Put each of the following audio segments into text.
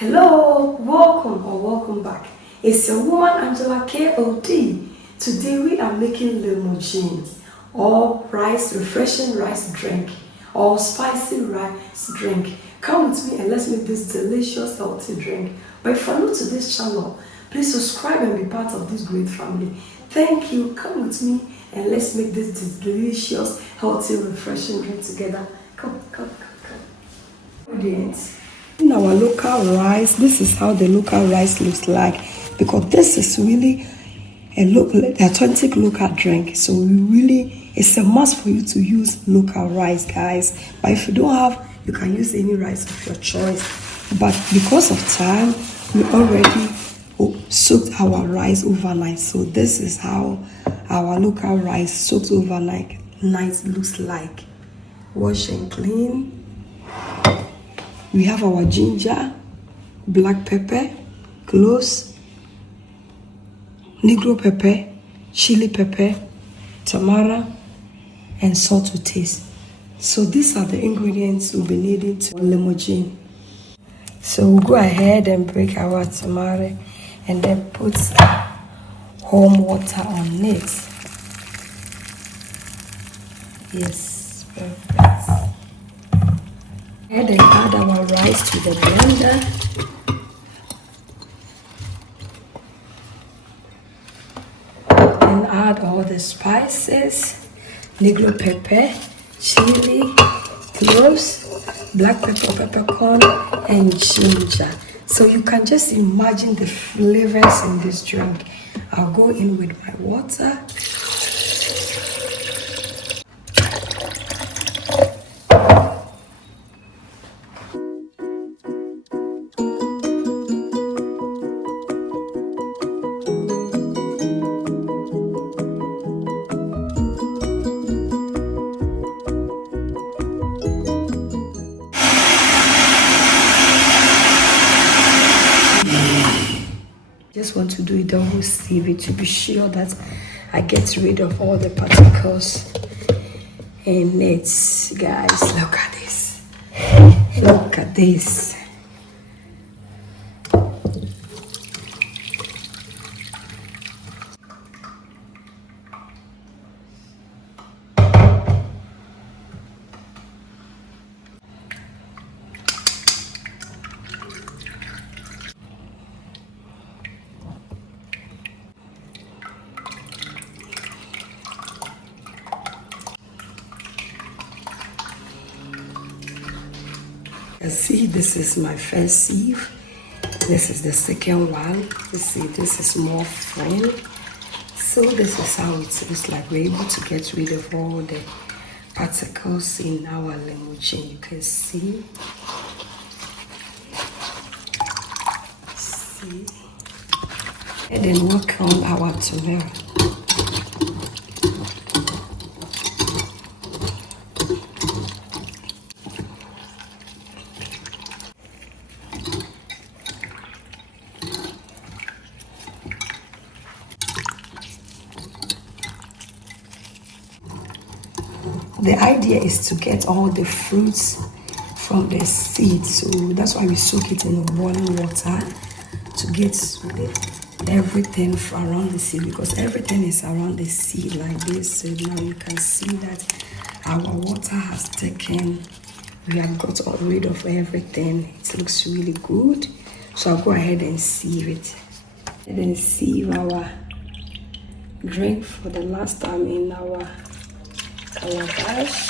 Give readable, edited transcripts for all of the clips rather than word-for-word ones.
Hello, welcome or welcome back. It's your woman Angela KOD. Today we are making Lamugin, or refreshing rice drink, or spicy rice drink. Come with me and let's make this delicious healthy drink. But if you're new to this channel, please subscribe and be part of this great family. Thank you. Come with me and let's make this delicious, healthy, refreshing drink together. Come. Ingredients. In our local rice, this is how the local rice looks like, because this is really a authentic local drink. So it's a must for you to use local rice, guys. But if you don't have, you can use any rice of your choice. But because of time, we already soaked our rice overnight. So this is how our local rice soaked overnight looks like. Wash and clean. We have our ginger, black pepper, cloves, negro pepper, chili pepper, tamarind, and salt to taste. So these are the ingredients we'll be needing to Lamugin. So we'll go ahead and break our tamarind and then put warm water on it. Yes, perfect. And then add our rice to the blender. And add all the spices, negro pepper, chili, cloves, black pepper, peppercorn, and ginger. So you can just imagine the flavors in this drink. I'll go in with my water. Just want to do a double sieve to be sure that I get rid of all the particles in it. Guys, look at this. Look at this. See, this is my first sieve. This is the second one. You see, this is more thin. So this is how it looks like. We're able to get rid of all the particles in our Lamugin. You can see. And then work on our tamarind. The idea is to get all the fruits from the seeds, so that's why we soak it in boiling water to get everything from around the seed, because everything is around the seed like this. So now you can see that our water has taken, we have got rid of everything. It looks really good. So I'll go ahead and sieve it. And then sieve our drink for the last time in our calabash.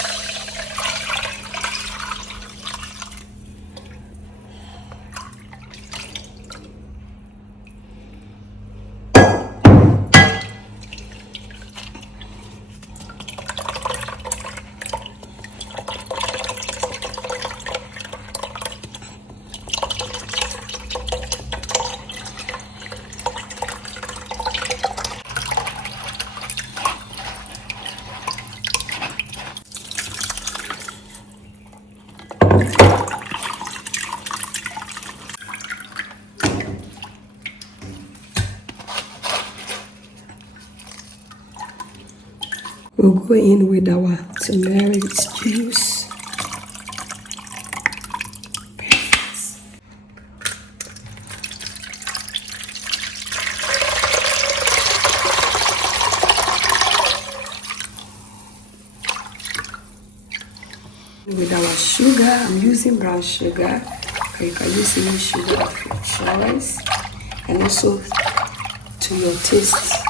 We'll go in with our tamarind juice. Perfect. sugar, I'm using brown sugar. You can use any sugar of your choice, and also to your taste.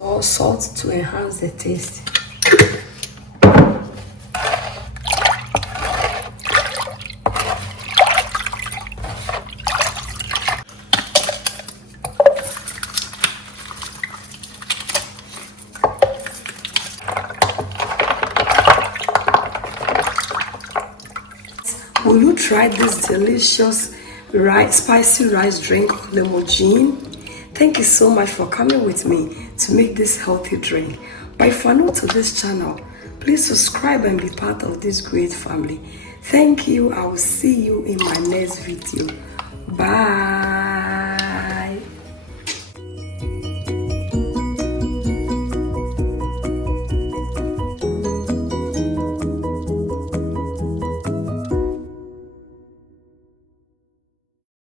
Or salt to enhance the taste. Will you try this delicious spicy rice drink of Lamugin? Thank you so much for coming with me to make this healthy drink. But if you are new to this channel, please subscribe and be part of this great family. Thank you. I will see you in my next video. Bye.